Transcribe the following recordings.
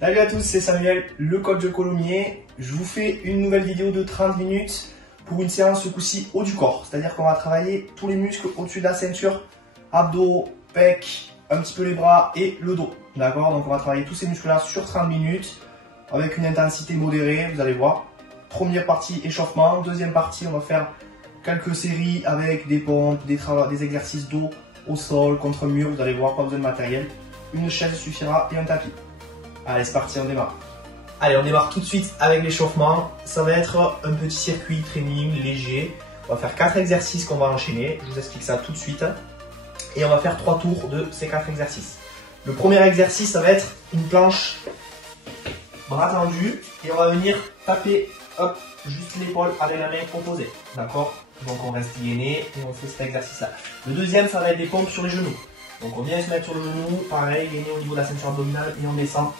Salut à tous, c'est Samuel, le coach de Colomiers. Je vous fais une nouvelle vidéo de 30 minutes pour une séance ce coup-ci haut du corps. C'est-à-dire qu'on va travailler tous les muscles au-dessus de la ceinture, abdos, pecs, un petit peu les bras et le dos. D'accord? Donc on va travailler tous ces muscles-là sur 30 minutes avec une intensité modérée, vous allez voir. Première partie échauffement, deuxième partie on va faire quelques séries avec des pompes, des exercices dos au sol, contre mur, vous allez voir, pas besoin de matériel. Une chaise suffira et un tapis. Allez, c'est parti, on démarre. Allez, on démarre tout de suite avec l'échauffement. Ça va être un petit circuit training léger. On va faire 4 exercices qu'on va enchaîner. Je vous explique ça tout de suite. Et on va faire 3 tours de ces 4 exercices. Le premier exercice, ça va être une planche bras tendus. Et on va venir taper, hop, juste l'épaule avec la main opposée. D'accord? Donc on reste gainé et on fait cet exercice-là. Le deuxième, ça va être des pompes sur les genoux. Donc on vient se mettre sur le genou, pareil, gainé au niveau de la ceinture abdominale et on descend.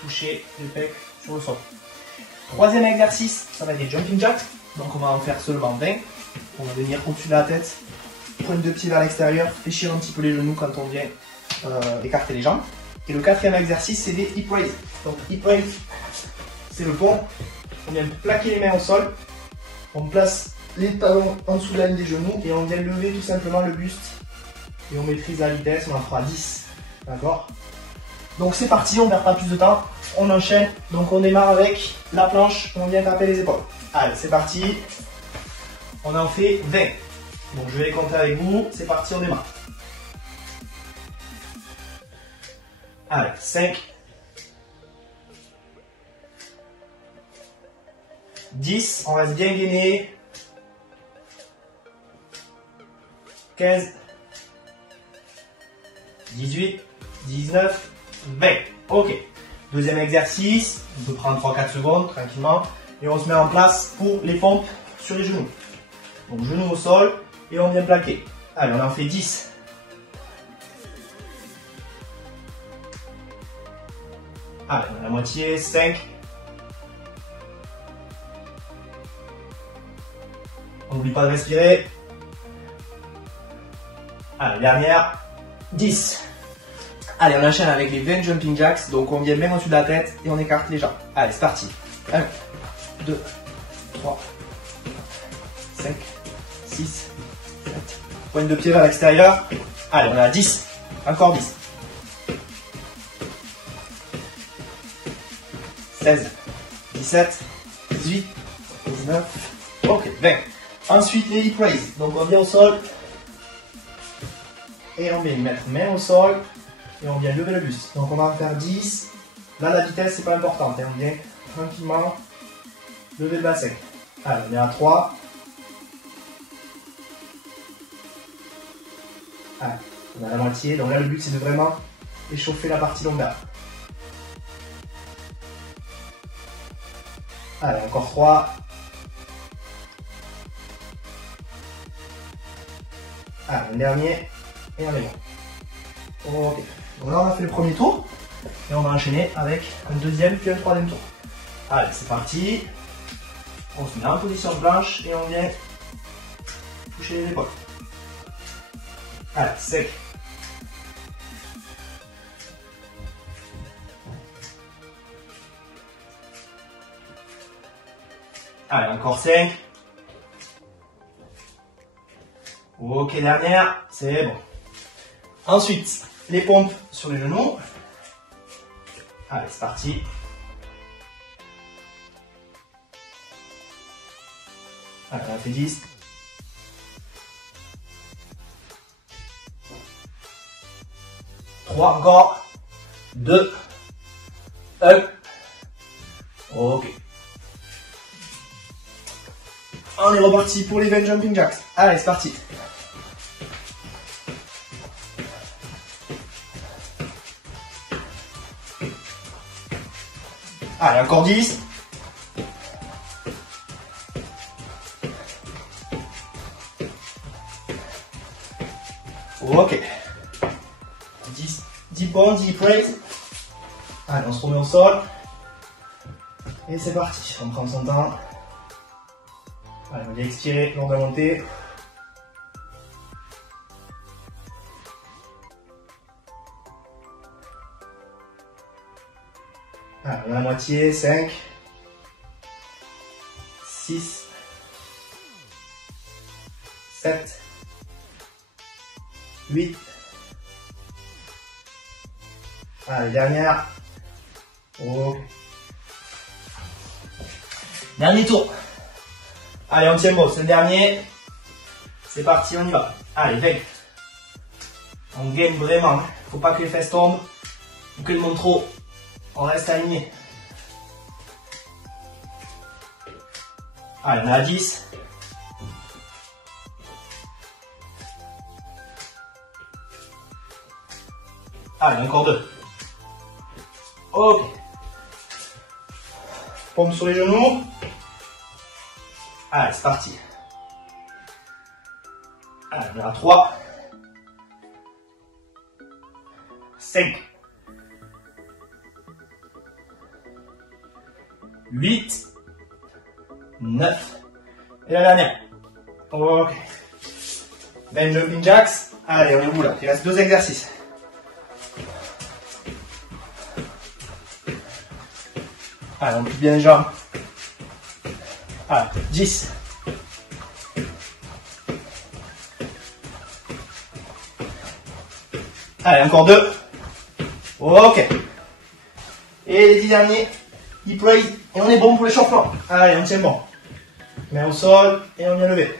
Toucher les pecs sur le sol. Troisième exercice, ça va être des jumping jacks. Donc on va en faire seulement 20. On va venir au-dessus de la tête, pointe de pied vers l'extérieur, fléchir un petit peu les genoux quand on vient écarter les jambes. Et le quatrième exercice, c'est des hip raises. Donc hip raise, c'est le pont. On vient plaquer les mains au sol. On place les talons en dessous de la ligne des genoux et on vient lever tout simplement le buste. Et on maîtrise la vitesse, on en fera 10. D'accord? Donc c'est parti, on ne perd pas plus de temps. On enchaîne, donc on démarre avec la planche, on vient taper les épaules. Allez, c'est parti. On en fait 20. Donc je vais les compter avec vous. C'est parti, on démarre. Allez, 5. 10, on reste bien gainé. 15. 18. 19. 20. Ok. Deuxième exercice, on peut prendre 3-4 secondes tranquillement et on se met en place pour les pompes sur les genoux. Donc genoux au sol et on vient plaquer. Allez, on en fait 10. Allez, on a la moitié, 5. On n'oublie pas de respirer. Allez, dernière, 10. Allez, on enchaîne avec les 20 jumping jacks. Donc on vient même au-dessus de la tête et on écarte les jambes. Allez, c'est parti. 1, 2, 3, 5, 6, 7. Pointe de pied vers l'extérieur. Allez, on a 10. Encore 10. 16, 17, 18, 19. Ok, 20. Ensuite, les hip raises. Donc on vient au sol. Et on vient mettre main au sol. Et on vient lever le buste. Donc on va en faire 10. Là la vitesse c'est pas importante. On vient tranquillement lever le bassin. Allez, on est à 3. Allez, on a la moitié. Donc là le but c'est de vraiment échauffer la partie lombaire. Allez, encore 3. Allez, un dernier. Et on est bon. Ok. Donc là on a fait le premier tour et on va enchaîner avec un deuxième puis un troisième tour. Allez, c'est parti. On se met en position blanche et on vient toucher les épaules. Allez, sec. Allez, encore 5. Ok, dernière, c'est bon. Ensuite, les pompes sur les genoux. Allez, c'est parti. Allez, on a fait 10. Trois, encore. 2. 1. Ok. On est reparti pour les 20 jumping jacks. Allez, c'est parti. Allez, encore 10. Ok. 10 points, 10 praise. Allez, on se remet au sol. Et c'est parti. On prend son temps. Allez, on va expirer lors de la montée. Allez, on a la moitié, 5, 6, 7, 8. Allez, dernière. Ok. Dernier tour. Allez, on tient bon, c'est le dernier. C'est parti, on y va. Allez, veille. On gagne vraiment. Faut pas que les fesses tombent ou que le monte trop. On reste aligné. Allez, on est à 10. Allez, encore 2. Ok. Pompe sur les genoux. Allez, c'est parti. Allez, on est à 3. 5. 8. 9. Et la dernière. Ok. Ben jumping jacks. Allez, on est où là? Il reste 2 exercices. Allez, on plie bien les jambes. Allez, 10. Allez, encore 2. Ok. Et les 10 derniers, hip raise. Et on est bon pour l'échauffement. Allez, on tient bon. Main au sol et on vient lever.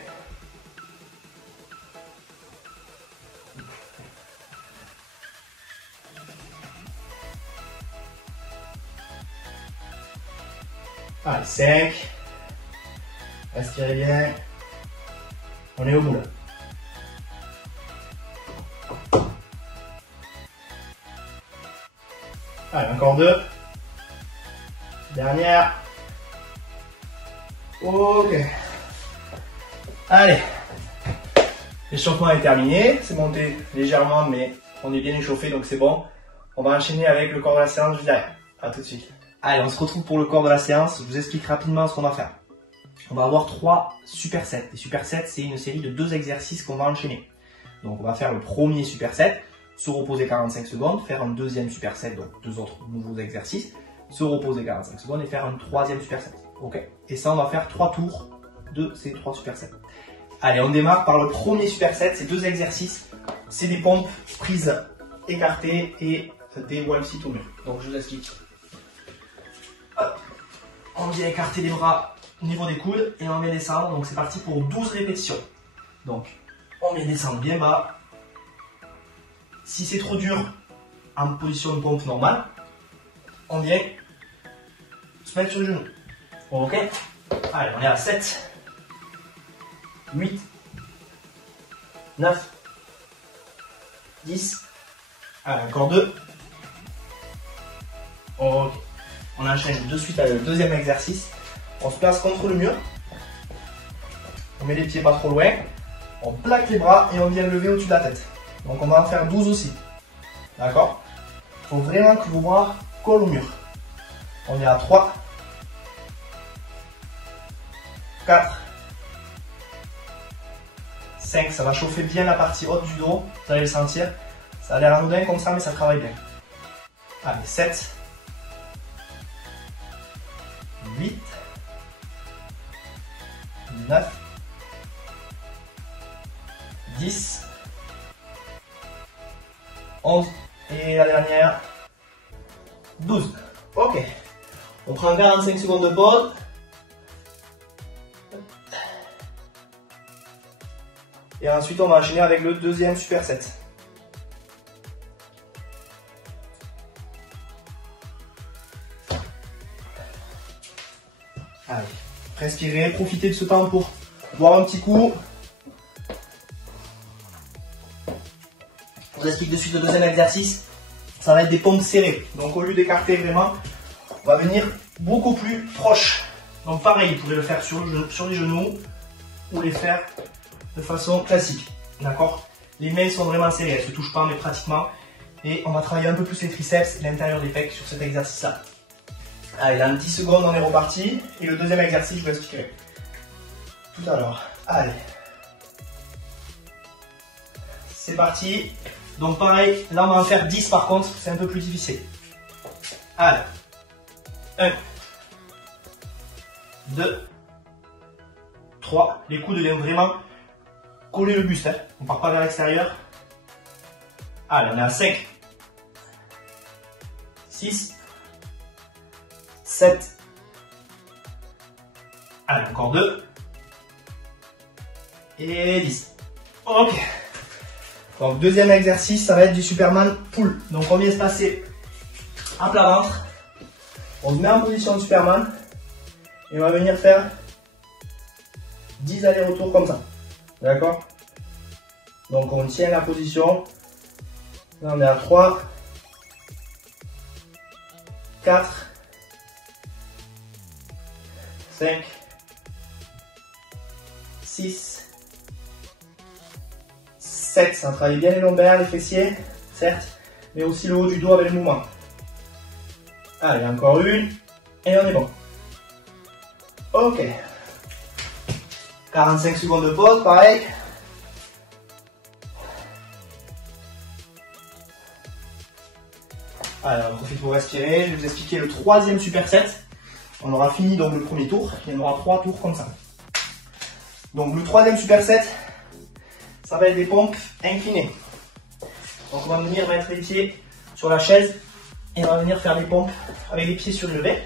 Allez, 5. Respirez bien. On est au bout là. Allez, encore 2. Dernière. Ok. Allez. L'échauffement est terminé. C'est monté légèrement, mais on est bien échauffé, donc c'est bon. On va enchaîner avec le corps de la séance juste derrière. A tout de suite. Allez, on se retrouve pour le corps de la séance. Je vous explique rapidement ce qu'on va faire. On va avoir 3 supersets. Les supersets, c'est une série de 2 exercices qu'on va enchaîner. Donc, on va faire le premier superset, se reposer 45 secondes, faire un deuxième superset, donc 2 autres nouveaux exercices, se reposer 45 secondes et faire un troisième superset. Ok. Et ça, on va faire 3 tours de ces 3 supersets. Allez, on démarre par le premier superset. Ces 2 exercices, c'est des pompes prises écartées et des wall sit au mur. Donc, je vous explique. Hop. On vient écarter les bras au niveau des coudes et on vient descendre. Donc c'est parti pour 12 répétitions. Donc on vient descendre bien bas. Si c'est trop dur en position de pompe normale, on vient se mettre sur les genoux. Ok. Allez, on est à 7, 8, 9, 10. Allez, encore 2. Ok. On enchaîne de suite avec le deuxième exercice. On se place contre le mur. On met les pieds pas trop loin. On plaque les bras et on vient lever au-dessus de la tête. Donc on va en faire 12 aussi. D'accord? Il faut vraiment que vos bras collent au mur. On est à 3, 4, 5. Ça va chauffer bien la partie haute du dos. Vous allez le sentir. Ça a l'air anodin comme ça, mais ça travaille bien. Allez, 7. 8, 9, 10, 11 et la dernière 12. Ok. On prend 45 secondes de pause. Et ensuite on va enchaîner avec le deuxième superset. Allez, respirez, profitez de ce temps pour boire un petit coup. Je vous explique de suite le deuxième exercice. Ça va être des pompes serrées. Donc au lieu d'écarter vraiment, on va venir beaucoup plus proche. Donc pareil, vous pouvez le faire sur les genoux ou les faire de façon classique. D'accord? Les mains sont vraiment serrées, elles ne se touchent pas mais pratiquement. Et on va travailler un peu plus les triceps et l'intérieur des pecs sur cet exercice-là. Allez, dans 10 secondes, on est reparti. Et le deuxième exercice, je vous expliquerai tout à l'heure. Allez. C'est parti. Donc pareil, là on va en faire 10 par contre, c'est un peu plus difficile. Allez. 1, 2, 3. Les coudes viennent vraiment coller le buste. Hein. On ne part pas vers l'extérieur. Allez, on est à 5, 6, 7. Allez, encore 2. Et 10. Ok. Donc, deuxième exercice, ça va être du Superman pull. Donc, on vient se passer à plat ventre. On se met en position de Superman. Et on va venir faire 10 allers-retours comme ça. D'accord? Donc, on tient la position. Là, on est à 3, 4, 5, 6, 7. Ça travaille bien les lombaires, les fessiers, certes, mais aussi le haut du dos avec le mouvement. Allez, encore une. Et on est bon. Ok. 45 secondes de pause, pareil. Alors, on profite pour respirer. Je vais vous expliquer le troisième superset. On aura fini donc le premier tour. Il y en aura 3 tours comme ça. Donc, le troisième superset, ça va être des pompes inclinées. Donc, on va venir mettre les pieds sur la chaise et on va venir faire des pompes avec les pieds surélevés.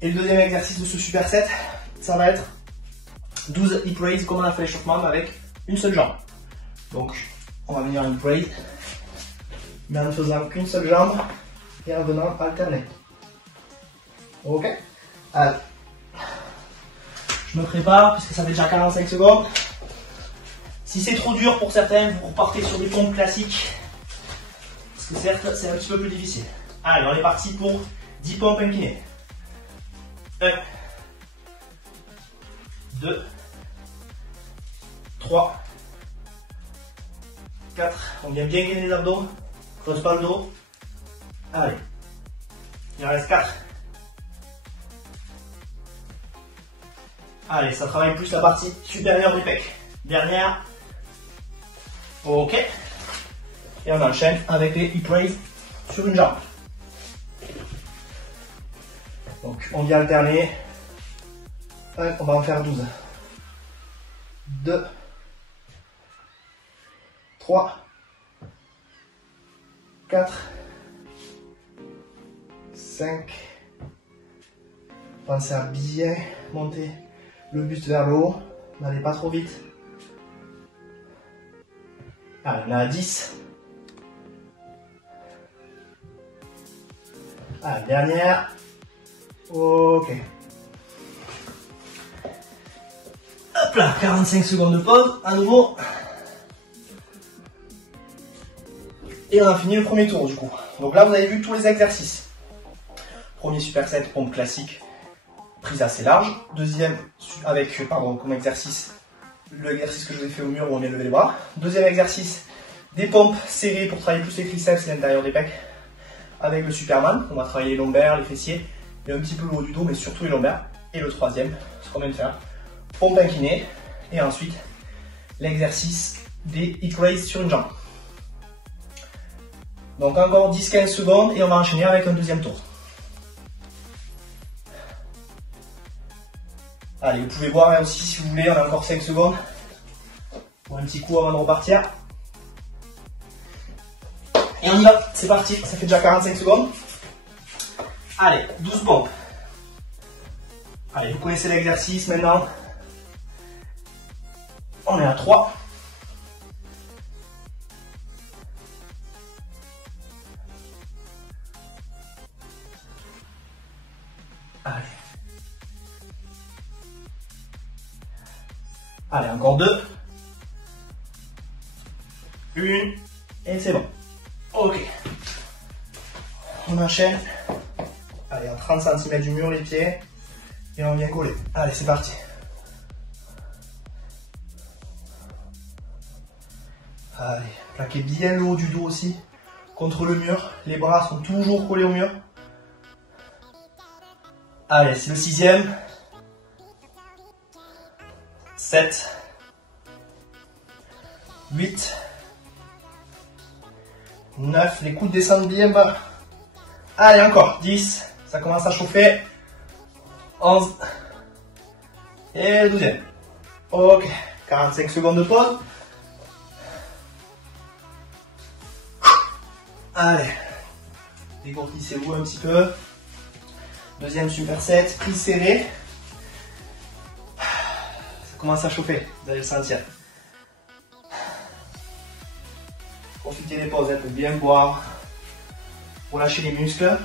Et le deuxième exercice de ce superset, ça va être 12 hip raises comme on a fait l'échauffement avec une seule jambe. Donc, on va venir en hip raise, mais en ne faisant qu'une seule jambe et en venant alterner. Ok? Allez. Je me prépare puisque ça fait déjà 45 secondes. Si c'est trop dur pour certains, vous repartez sur des pompes classiques. Parce que certes, c'est un petit peu plus difficile. Allez, on est parti pour 10 pompes inclinées. 1, 2, 3, 4. On vient bien gainer les abdos. Creuse pas le dos. Allez. Il en reste 4. Allez, ça travaille plus la partie supérieure du pec. Dernière. Ok. Et on enchaîne avec les hip raises sur une jambe. Donc, on vient alterner. On va en faire 12. 2, 3, 4, 5. Pensez à bien monter le buste vers le haut. N'allez pas trop vite. Allez, on est à 10. Allez, dernière. Ok. Hop là, 45 secondes de pause, à nouveau. Et on a fini le premier tour du coup. Donc là, vous avez vu tous les exercices. Premier superset, pompe classique, prise assez large. Deuxième, avec, comme exercice, l'exercice que je vous ai fait au mur où on vient lever les bras. Deuxième exercice, des pompes serrées pour travailler plus les triceps et l'intérieur des pecs. Avec le Superman, on va travailler les lombaires, les fessiers, et un petit peu le haut du dos, mais surtout les lombaires. Et le troisième, ce qu'on vient de faire, pompe inclinée. Et ensuite, l'exercice des hip raises sur une jambe. Donc encore 10-15 secondes et on va enchaîner avec un deuxième tour. Allez, vous pouvez boire aussi si vous voulez, on a encore 5 secondes. Pour un petit coup avant de repartir. Et on y va, c'est parti, ça fait déjà 45 secondes. Allez, 12 pompes. Allez, vous connaissez l'exercice maintenant. On est à 3. Allez. Allez, encore 2. 1. Et c'est bon. Ok. On enchaîne. Allez, à 30 cm du mur les pieds. Et on vient coller. Allez, c'est parti. Allez, plaquez bien le haut du dos aussi. Contre le mur. Les bras sont toujours collés au mur. Allez, c'est le 6e. 7. 8. 9. Les coudes descendent bien bas. Allez, encore. 10. Ça commence à chauffer. 11. Et le 12e. Ok. 45 secondes de pause. Allez. Dégourdissez-vous un petit peu. Deuxième superset. Prise serrée. Ça commence à chauffer. Vous allez le sentir. Profitez des pauses pour bien boire. Relâchez les muscles.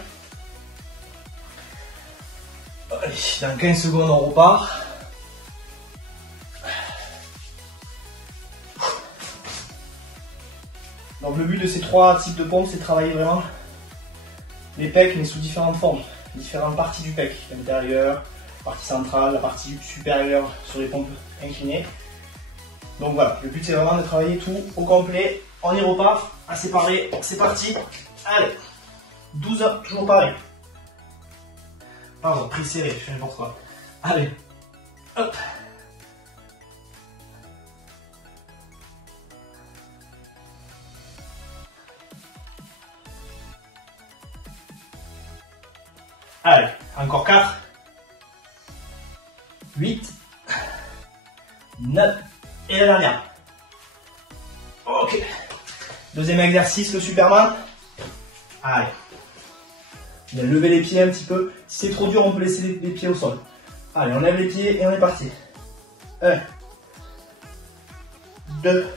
Allez, dans 15 secondes, on repart. Donc le but de ces 3 types de pompes, c'est de travailler vraiment les pecs, mais sous différentes formes, différentes parties du pec. L'intérieur, la partie centrale, la partie supérieure sur les pompes inclinées. Donc voilà, le but c'est vraiment de travailler tout au complet. On y repart, à séparer, c'est parti. Allez, 12 heures, toujours pareil. Pardon, prise serrée, je fais n'importe quoi. Allez, hop. Allez, encore 4, 8, 9, et la dernière. Ok. Deuxième exercice, le Superman. Allez. Bien, levez les pieds un petit peu. Si c'est trop dur, on peut laisser les pieds au sol. Allez, on lève les pieds et on est parti. 1, 2,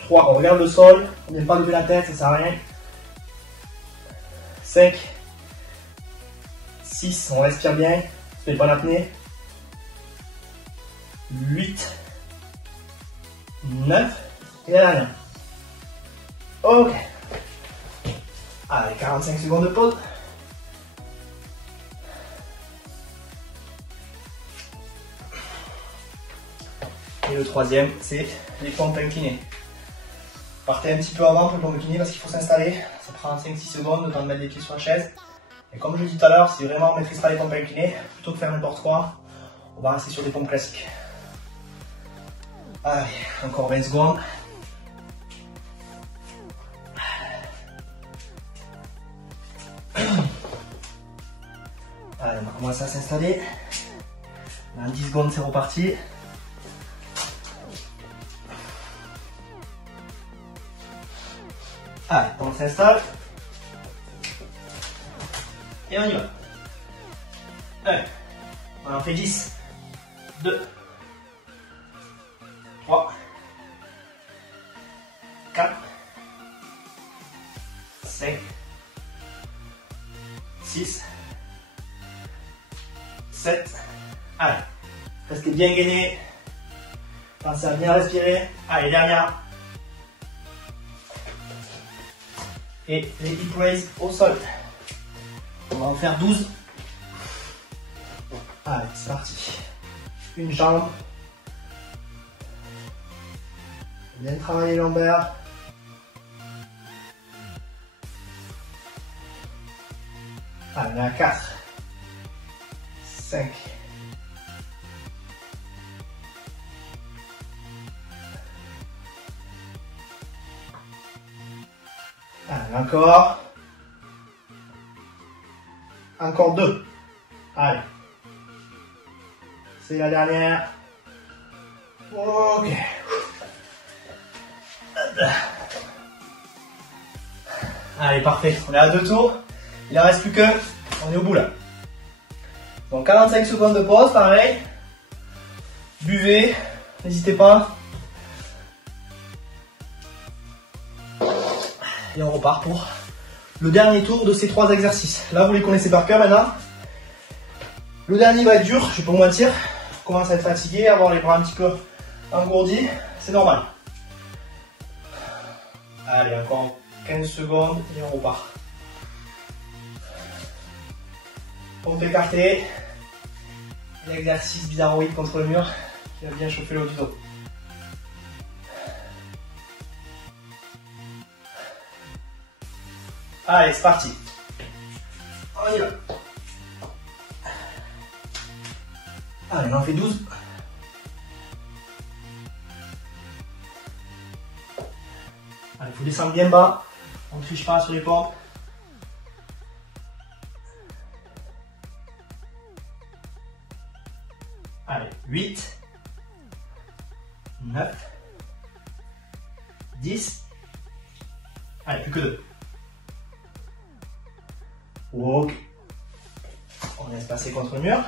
3, on regarde le sol. On ne vient pas lever la tête, ça sert à rien. 5, 6, on respire bien. On fait pas l'apnée. 8, 9, et la dernière. Ok. Allez, 45 secondes de pause. Et le troisième, c'est les pompes inclinées. Partez un petit peu avant pour les pompes inclinées parce qu'il faut s'installer. Ça prend 5-6 secondes, le temps de mettre les pieds sur la chaise. Et comme je l'ai dit tout à l'heure, si vraiment on ne maîtrise pas les pompes inclinées, plutôt que faire n'importe quoi, on va rester sur des pompes classiques. Allez, encore 20 secondes. Allez, on va commencer à s'installer. Dans 10 secondes, c'est reparti. Allez, on s'installe. Et on y va. Allez, on en fait 10, 2, 3, 4, 5, 6, 7. Allez, restez bien gainé. Pensez à bien respirer. Allez, dernière. Et les hip raise au sol. On va en faire 12. Allez, c'est parti. Une jambe. Bien travailler les lombaires. Allez, on est à 4, 5, 'Encore. Encore 2. Allez. C'est la dernière. Ok. Allez, parfait. On est à 2 tours. Il en reste plus qu'un. On est au bout là. Donc 45 secondes de pause, pareil. Buvez. N'hésitez pas. Et on repart pour le dernier tour de ces 3 exercices. Là, vous les connaissez par cœur maintenant. Le dernier va être dur, je vais pas vous mentir. On commence à être fatigué, avoir les bras un petit peu engourdis. C'est normal. Allez, encore 15 secondes et on repart. Pompe écartée. L'exercice bizarroïde contre le mur qui va bien chauffer le haut du dos. Allez, c'est parti. On y va. Allez, on en fait 12. Allez, il faut descendre bien bas. On ne triche pas sur les pompes. Allez, 8, 9, 10. Allez, plus que 2. Ok. On laisse passer contre le mur.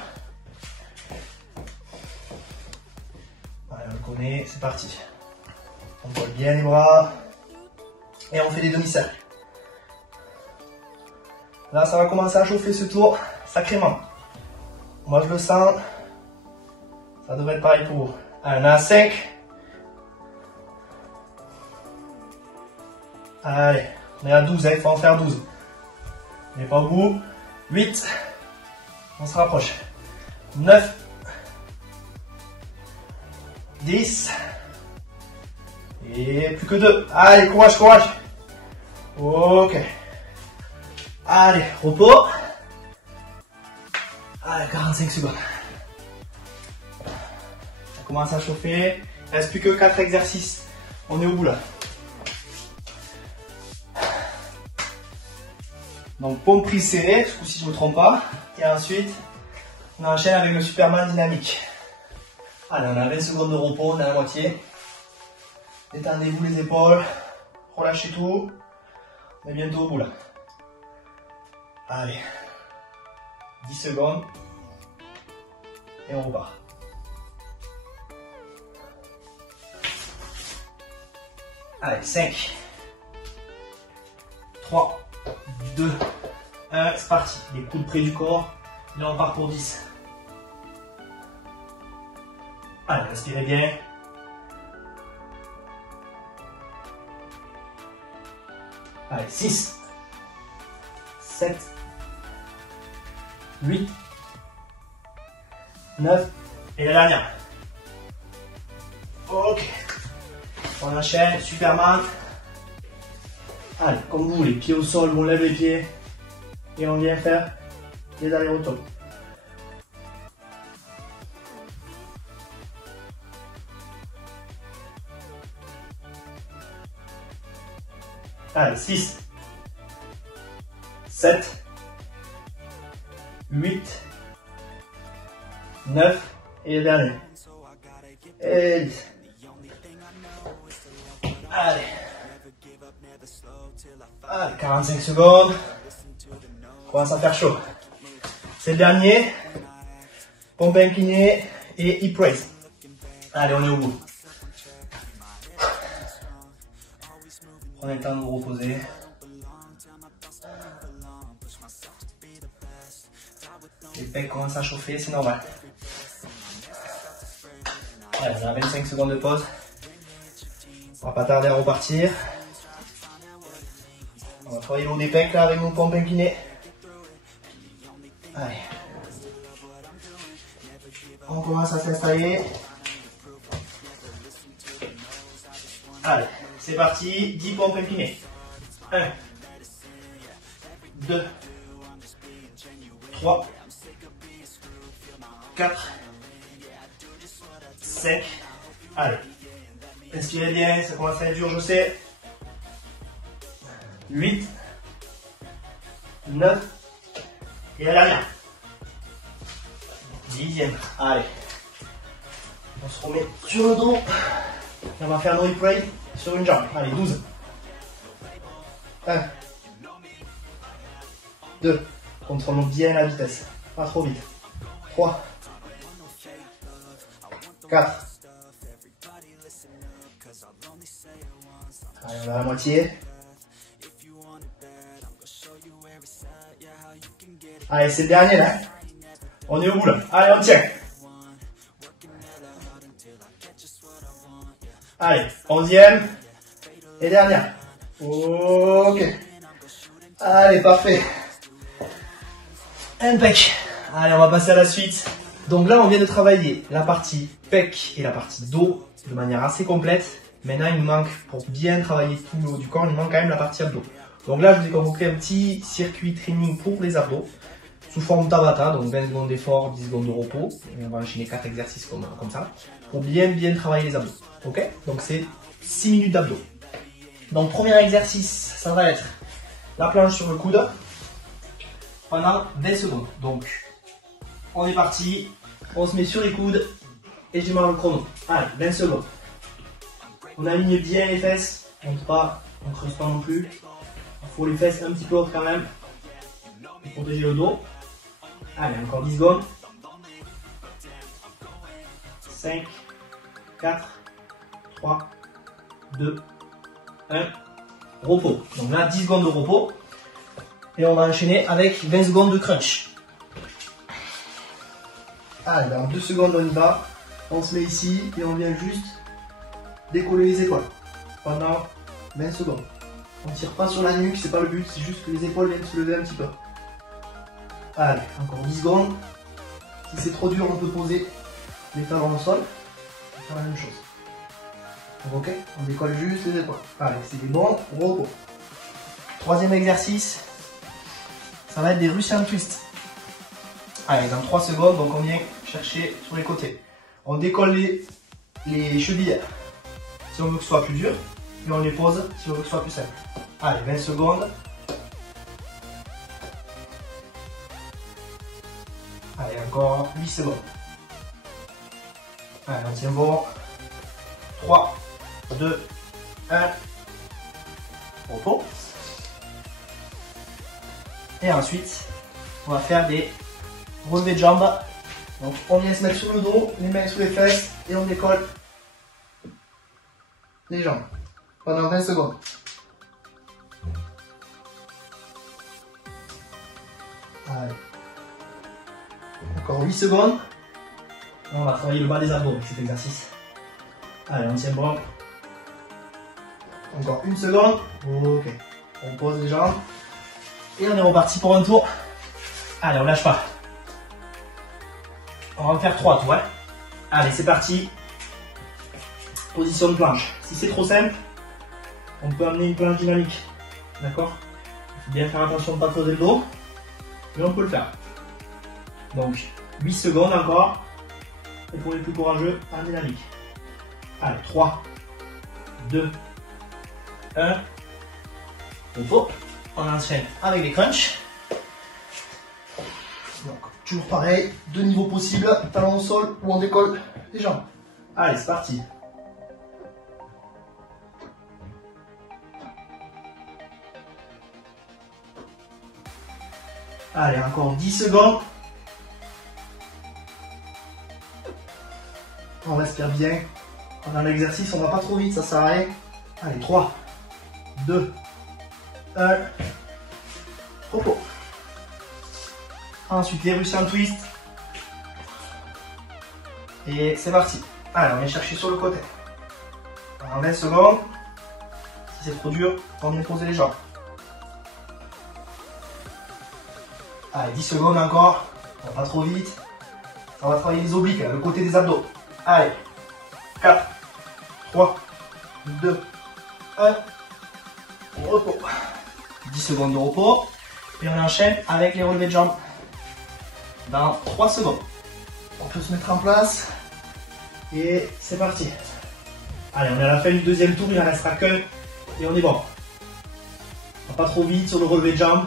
Allez, on le connaît, c'est parti. On colle bien les bras. Et on fait des demi-cercles. Là, ça va commencer à chauffer ce tour sacrément. Moi, je le sens. Ça devrait être pareil pour vous. Allez, on a 5. Allez, on est à 12, il faut en faire 12. On n'est pas au bout. 8. On se rapproche. 9. 10. Et plus que 2. Allez, courage, courage. Ok. Allez, repos. Allez, 45 secondes. Ça commence à chauffer. Il ne reste plus que 4 exercices. On est au bout là. Donc, pompe prise serrée, ce coup-ci je ne me trompe pas. Et ensuite, on enchaîne avec le Superman dynamique. Allez, on a 20 secondes de repos, on est à la moitié. Détendez-vous les épaules, relâchez tout. On est bientôt au bout là. Allez, 10 secondes. Et on repart. Allez, 5, 3, 2, 1, c'est parti. Les coudes près du corps. Là, on part pour 10. Allez, respirez bien. Allez, 6, 7, 8, 9, et la dernière. Ok. On enchaîne, Superman. Allez, comme vous voulez, pieds au sol, on lève les pieds. Et on vient faire les allers-retours. Allez, 6, 7, 8, 9, et le dernier. Et 10. Allez. Allez, 45 secondes. On commence à faire chaud. C'est le dernier. Pompe inclinée et hip raise. Allez, on est au bout. Prenez le temps de vous reposer. Les pecs commencent à chauffer, c'est normal. Allez, on a 25 secondes de pause. On va pas tarder à repartir. On va travailler le haut des pecs là avec nos pompes inclinées. Allez. On commence à s'installer. Allez, c'est parti. 10 pompes inclinées. 1, 2, 3, 4, 5. Allez. Inspirez bien, ça commence à être dur, je sais. 8, 9, et la dernière. 10e. Allez. On se remet sur le dos. Et on va faire nos hip raise sur une jambe. Allez, 12. 1, 2. Contrôlons bien la vitesse. Pas trop vite. 3, 4. Allez, on va à la moitié. Allez, c'est le dernier là. On est au bout là. Allez, on tient. Allez, 11e. Et dernière. Ok. Allez, parfait. Impec. Allez, on va passer à la suite. Donc là, on vient de travailler la partie pec et la partie dos de manière assez complète. Maintenant, il nous manque, pour bien travailler tout le haut du corps, il nous manque quand même la partie abdos. Donc là, je vous ai convoqué un petit circuit training pour les abdos, sous forme Tabata, donc 20 secondes d'effort, 10 secondes de repos. Et on va enchaîner 4 exercices comme ça, pour bien travailler les abdos. Ok? Donc c'est 6 minutes d'abdos. Donc premier exercice, ça va être la planche sur le coude pendant 20 secondes. Donc on est parti, On se met sur les coudes et je démarre le chrono. Allez, 20 secondes. On aligne bien les fesses. On monte pas, on creuse pas non plus. Il faut les fesses un petit peu hautes quand même. Pour protéger le dos. Allez, encore 10 secondes. 5, 4, 3, 2, 1. Repos. Donc là, 10 secondes de repos. Et on va enchaîner avec 20 secondes de crunch. Allez, dans 2 secondes, on y va. On se met ici et on vient juste décoller les épaules pendant 20 secondes. On ne tire pas sur la nuque, c'est pas le but, c'est juste que les épaules viennent se lever un petit peu. Allez, encore 10 secondes. Si c'est trop dur, on peut poser les talons au sol et faire la même chose. Donc, ok, on décolle juste les épaules. Allez, c'est des bons repos. Troisième exercice, ça va être des Russian twists. Allez, dans 3 secondes, donc on vient chercher sur les côtés. On décolle les chevilles si on veut que ce soit plus dur, et on les pose si on veut que ce soit plus simple. Allez, 20 secondes. Allez, encore 8 secondes. Allez, on tient bon. 3, 2, 1. Repos. Et ensuite, on va faire des relevés de jambes. Donc on vient se mettre sur le dos, les mains sous les fesses et on décolle les jambes pendant 20 secondes. Allez. Encore 8 secondes. On va travailler le bas des abdos avec cet exercice. Allez, on tient bon. Encore 1 seconde. Ok. On pose les jambes. Et on est reparti pour un tour. Allez, on lâche pas. On va en faire 3 tours. Hein. Allez, c'est parti. Position de planche. Si c'est trop simple, on peut amener une planche dynamique. D'accord? Il faut bien faire attention de ne pas creuser le dos. Mais on peut le faire. Donc, 8 secondes encore. Et pour les plus courageux, en dynamique. Allez, 3, 2, 1. Repos. On enchaîne avec les crunchs. Donc, toujours pareil, 2 niveaux possibles, talons au sol ou on décolle les jambes. Allez, c'est parti. Allez, encore 10 secondes. On respire bien. Pendant l'exercice, on ne va pas trop vite, ça sert à rien. Allez, 3, 2, 1. Repos. Ensuite, les Russian twists. Et c'est parti. Allez, on vient chercher sur le côté. En 20 secondes. Si c'est trop dur, on vient poser les jambes. Allez, 10 secondes encore. On va pas trop vite. On va travailler les obliques, le côté des abdos. Allez. 4, 3, 2, 1. Repos. 10 secondes de repos. Et on enchaîne avec les relevés de jambes. Dans 3 secondes. On peut se mettre en place. Et c'est parti. Allez, on est à la fin du deuxième tour, il n'en restera qu'un. Et on est bon. On va pas trop vite sur le relevé de jambes.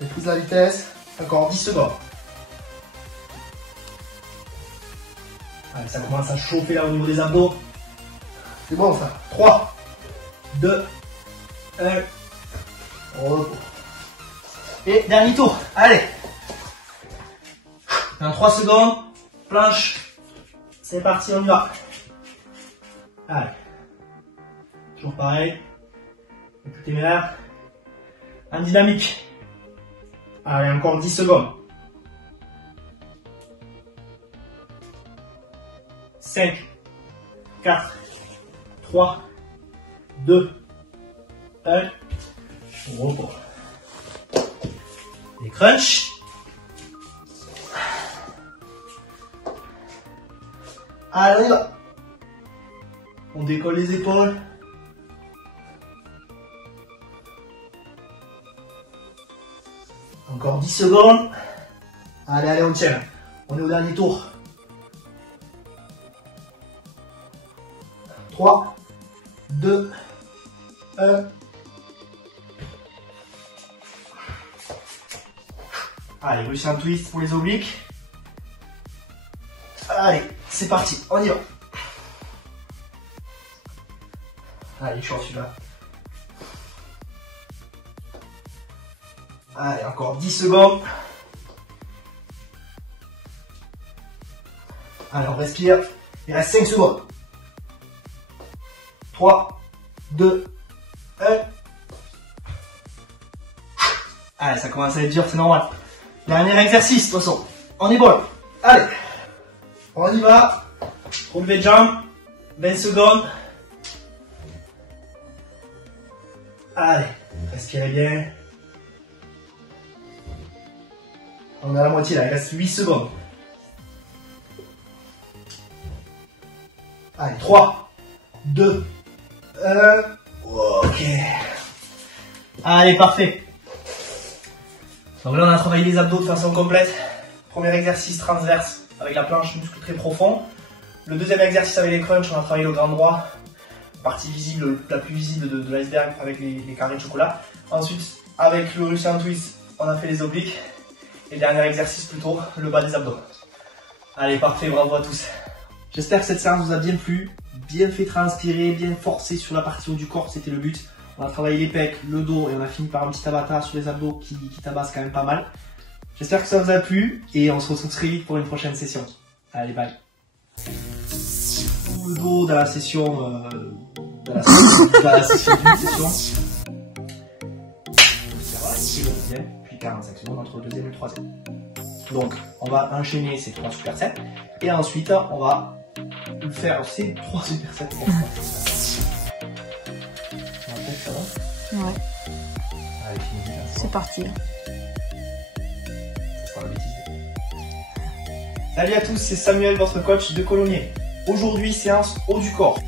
Maîtrise la vitesse. Encore 10 secondes. Allez, ça commence à chauffer là au niveau des abdos. C'est bon ça. 3, 2, 1. Repos. Et dernier tour. Allez. Dans 3 secondes. Planche. C'est parti, on y va. Allez. Toujours pareil. Le plus téméraire. En dynamique. Allez, encore 10 secondes. 5, 4, 3, 2, 1. Repos. Les crunchs. Allez, on y va. On décolle les épaules. Encore 10 secondes. Allez, allez, on tient. On est au dernier tour. 3, 2, 1. Allez, Russian twist pour les obliques. Allez, c'est parti, on y va. Allez, chaud celui-là. Allez, encore 10 secondes. Allez, on respire. Il reste 5 secondes. 3, 2, 1. Allez, ça commence à être dur, c'est normal. Dernier exercice, de toute façon. On est bon. Allez, on y va. Relevé de jambes. 20 secondes. Allez, respirez bien. On est à la moitié là, il reste 8 secondes. Allez, 3, 2, 1. Ok. Allez, parfait. Donc là, on a travaillé les abdos de façon complète. Premier exercice transverse avec la planche, muscle très profond. Le deuxième exercice avec les crunchs, on a travaillé le grand droit, partie visible, la plus visible de l'iceberg avec les carrés de chocolat. Ensuite, avec le Russian twist, on a fait les obliques. Et dernier exercice plutôt, le bas des abdos. Allez, parfait, bravo à tous. J'espère que cette séance vous a bien plu, bien fait transpirer, bien forcé sur la partie haut du corps, c'était le but. On a travaillé les pecs, le dos et on a fini par un petit tabata sur les abdos qui tabasse quand même pas mal. J'espère que ça vous a plu et on se retrouve très vite pour une prochaine session. Allez, bye. Tout le dos dans la session, d'une session. Puis 45 secondes entre le deuxième et le troisième. Donc, on va enchaîner ces 3 supersets et ensuite on va faire ces 3 supersets. Ouais. Allez, fini. C'est parti. Ça sera la bêtise. Salut à tous, c'est Samuel, votre coach de Colomiers. Aujourd'hui, séance haut du corps.